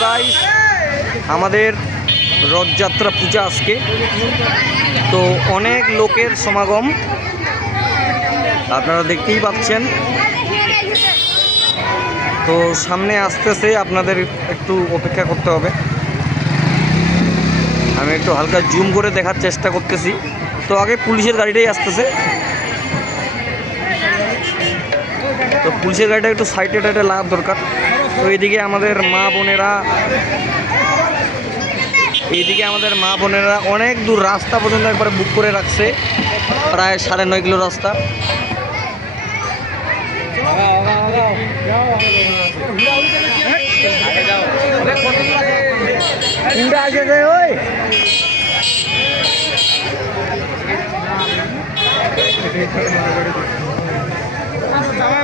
Guys আমাদের রথযাত্রা পূজা আজকে। তো অনেক লোকের সমাগম আপনারা দেখতেই পাচ্ছেন। তো সামনে আসতেছে, আপনাদের একটু অপেক্ষা করতে হবে। আমি একটু হালকা জুম করে দেখার চেষ্টা করতেছি। তো আগে পুলিশের গাড়িটাই আসতেছে। তো পুলিশের গাড়িটা একটু সাইডে টাইডে লাগার দরকার। তো এইদিকে আমাদের মা বোনেরা এইদিকে আমাদের মা বোনেরা অনেক দূর রাস্তা পর্যন্ত একবারে বুক করে রাখছে, প্রায় সাড়ে নয় কিলো রাস্তা। আছে রে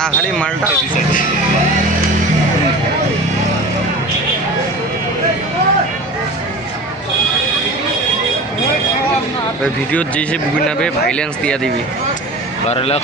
হুম, চা খালি মালটা ভিডিওর যে সে বুবি নাবে ভাইলেন্স দিয়া দিবি বারো লাখ